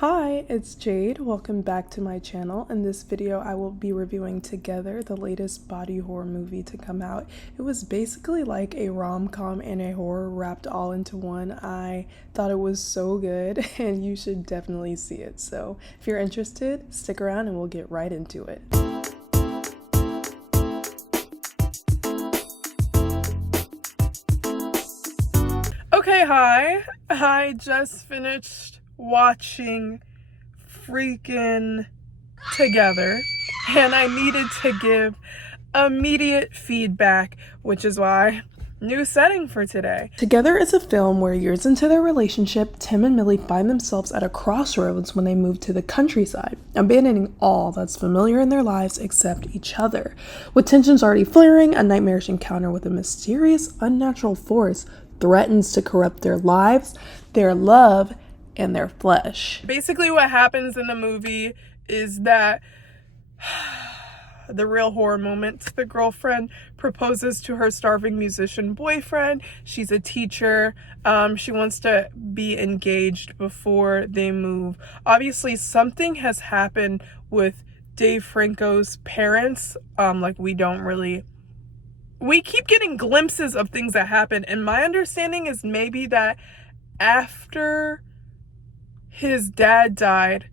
Hi, it's Jade. Welcome back to my channel. In this video, I will be reviewing Together, the latest body horror movie to come out. It was basically like a rom-com and a horror wrapped all into one. I thought it was so good and you should definitely see it. So if you're interested, stick around and we'll get right into it. Okay, hi. I just finished watching freaking Together and I needed to give immediate feedback, which is why new setting for today. Together is a film where years into their relationship, Tim and Millie find themselves at a crossroads when they move to the countryside, abandoning all that's familiar in their lives except each other. With tensions already flaring, a nightmarish encounter with a mysterious, unnatural force threatens to corrupt their lives, their love, and their flesh. Basically what happens in the movie is that the real horror moment, the girlfriend proposes to her starving musician boyfriend. She's a teacher. She wants to be engaged before they move. Obviously something has happened with Dave Franco's parents. We keep getting glimpses of things that happen, and my understanding is maybe that after his dad died,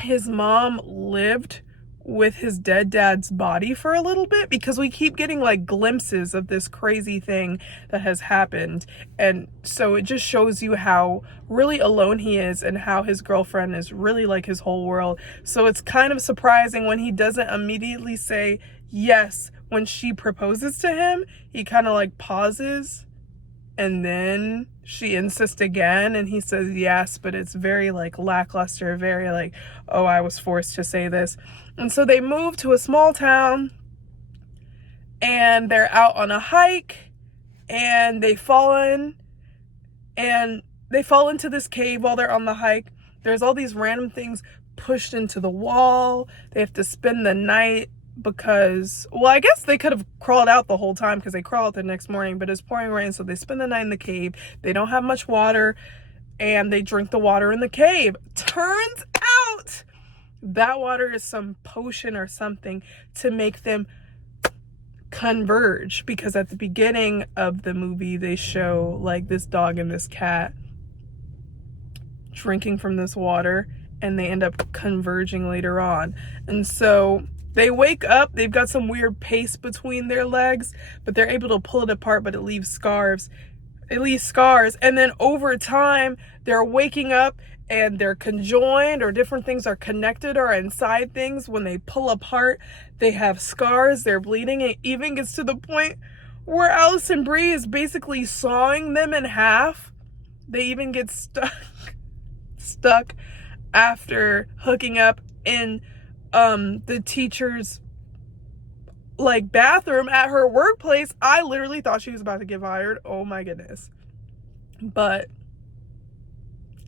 his mom lived with his dead dad's body for a little bit, because we keep getting like glimpses of this crazy thing that has happened. And so it just shows you how really alone he is and how his girlfriend is really like his whole world. So it's kind of surprising when he doesn't immediately say yes when she proposes to him. He kind of like pauses and then she insists again and he says yes, but it's very like lackluster, very like, oh, I was forced to say this. And so they move to a small town and they're out on a hike and they fall into this cave while they're on the hike. There's all these random things pushed into the wall. They have to spend the night because, well, I guess they could have crawled out the whole time because they crawl out the next morning, but it's pouring rain, so they spend the night in the cave. They don't have much water and they drink the water in the cave. Turns out that water is some potion or something to make them converge, because at the beginning of the movie they show like this dog and this cat drinking from this water and they end up converging later on. And so they wake up, they've got some weird paste between their legs, but they're able to pull it apart, but it leaves scars. And then over time, they're waking up and they're conjoined, or different things are connected or inside things. When they pull apart, they have scars, they're bleeding. It even gets to the point where Alison Brie is basically sawing them in half. They even get stuck after hooking up in the teacher's like bathroom at her workplace. I literally thought she was about to get fired. Oh my goodness. But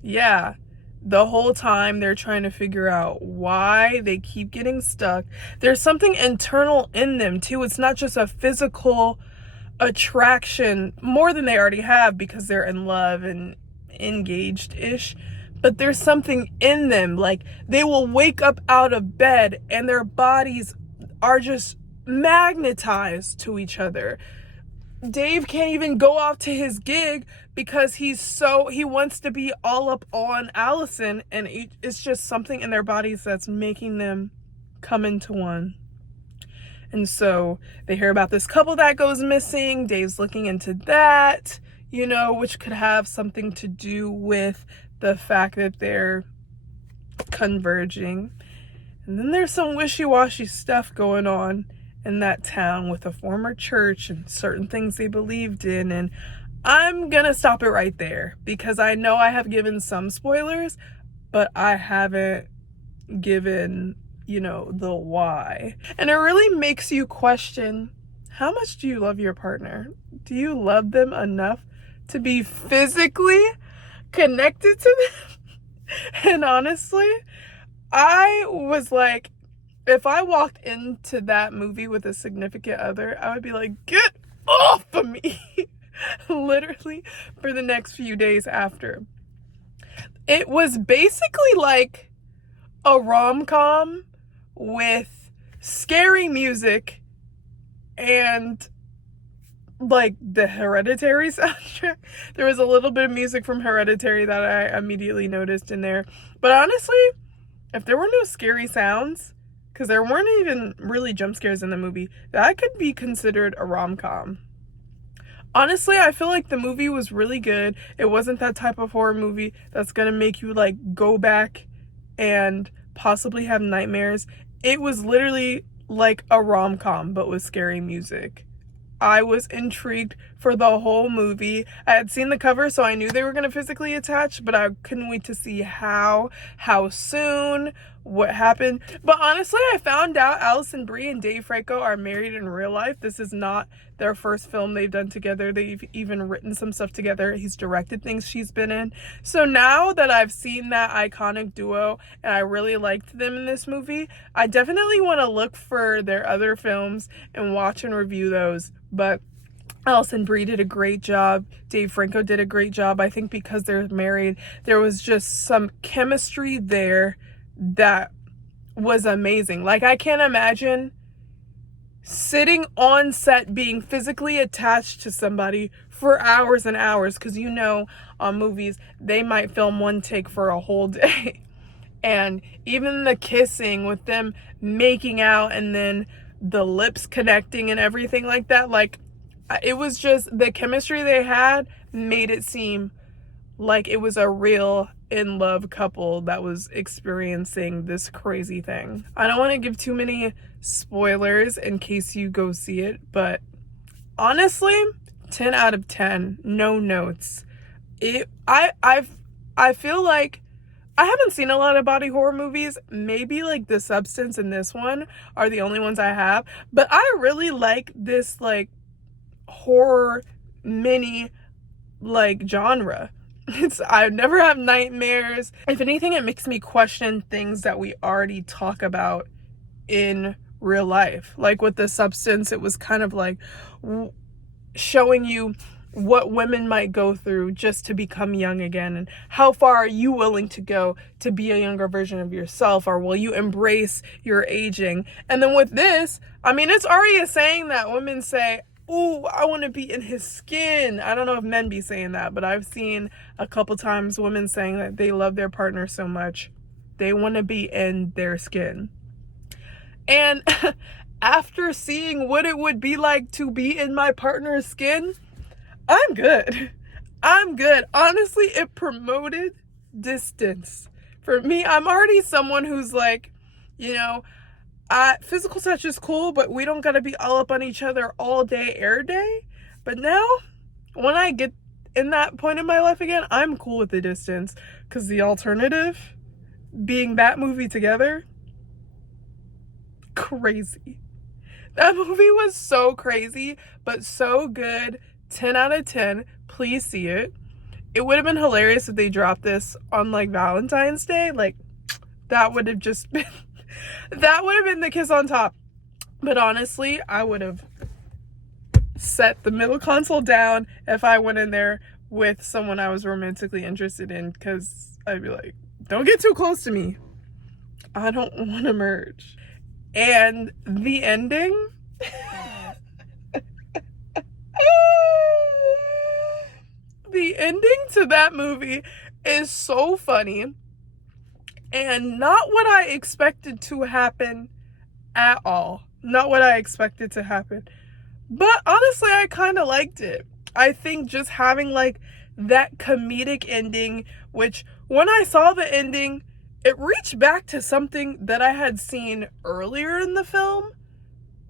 yeah, the whole time they're trying to figure out why they keep getting stuck. There's something internal in them too. It's not just a physical attraction, more than they already have because they're in love and engaged-ish. But there's something in them, like they will wake up out of bed and their bodies are just magnetized to each other. Dave can't even go off to his gig because he wants to be all up on Allison, and it's just something in their bodies that's making them come into one. And so they hear about this couple that goes missing. Dave's looking into that, which could have something to do with the fact that they're converging. And then there's some wishy-washy stuff going on in that town with a former church and certain things they believed in. And I'm gonna stop it right there because I know I have given some spoilers, but I haven't given, the why. And it really makes you question, how much do you love your partner? Do you love them enough to be physically connected to them? And honestly, I was like, if I walked into that movie with a significant other, I would be like, get off of me. Literally for the next few days after. It was basically like a rom-com with scary music and like the Hereditary soundtrack. There was a little bit of music from Hereditary that I immediately noticed in there. But honestly, if there were no scary sounds, because there weren't even really jump scares in the movie, that could be considered a rom-com. Honestly, I feel like the movie was really good. It wasn't that type of horror movie that's gonna make you like go back and possibly have nightmares. It was literally like a rom-com but with scary music. I was intrigued for the whole movie. I had seen the cover, so I knew they were going to physically attach, but I couldn't wait to see how soon, what happened. But honestly, I found out Alison Brie and Dave Franco are married in real life. This is not their first film they've done together. They've even written some stuff together. He's directed things she's been in. So now that I've seen that iconic duo and I really liked them in this movie, I definitely want to look for their other films and watch and review those. But Alison Brie did a great job. Dave Franco did a great job. I think because they're married, there was just some chemistry there that was amazing. Like, I can't imagine sitting on set being physically attached to somebody for hours and hours, because you know on movies they might film one take for a whole day. And even the kissing with them making out and then the lips connecting and everything like that, like, it was just the chemistry they had made it seem like it was a real in love couple that was experiencing this crazy thing. I don't want to give too many spoilers in case you go see it, but honestly, 10 out of 10, no notes. I feel like I haven't seen a lot of body horror movies. Maybe like The Substance and this one are the only ones I have, but I really like this like horror mini like genre. I never have nightmares. If anything, it makes me question things that we already talk about in real life. Like with The Substance, it was kind of like showing you what women might go through just to become young again, and how far are you willing to go to be a younger version of yourself, or will you embrace your aging? And then with this, I mean, it's already a saying that women say, "Ooh, I want to be in his skin." I don't know if men be saying that, but I've seen a couple times women saying that they love their partner so much they want to be in their skin. And after seeing what it would be like to be in my partner's skin, I'm good. I'm good. Honestly, it promoted distance. For me, I'm already someone who's like, you know, physical touch is cool, but we don't gotta be all up on each other all day, air day. But now, when I get in that point in my life again, I'm cool with the distance. Because the alternative, being that movie together, crazy. That movie was so crazy, but so good. 10 out of 10. Please see it. It would have been hilarious if they dropped this on like Valentine's Day. Like, that would have just been that would have been the kiss on top. But honestly, I would have set the middle console down if I went in there with someone I was romantically interested in, because I'd be like, don't get too close to me. I don't want to merge. And the ending, the ending to that movie is so funny and not what I expected to happen at all. Not what I expected to happen. But honestly, I kind of liked it. I think just having like that comedic ending, which when I saw the ending, it reached back to something that I had seen earlier in the film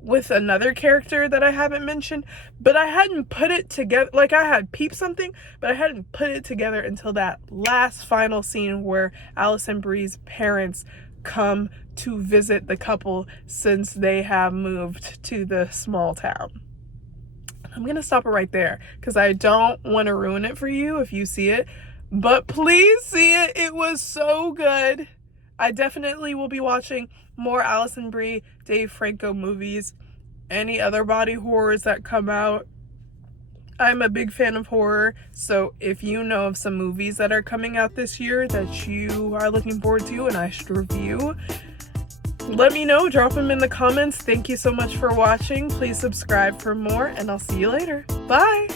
with another character that I haven't mentioned, but I hadn't put it together. Like, I had peeped something, but I hadn't put it together until that last final scene where Alison Brie's parents come to visit the couple since they have moved to the small town. I'm gonna stop it right there because I don't want to ruin it for you if you see it, but please see it. It was so good. I definitely will be watching more Alison Brie, Dave Franco movies, any other body horrors that come out. I'm a big fan of horror, so if you know of some movies that are coming out this year that you are looking forward to and I should review, let me know. Drop them in the comments. Thank you so much for watching. Please subscribe for more, and I'll see you later. Bye!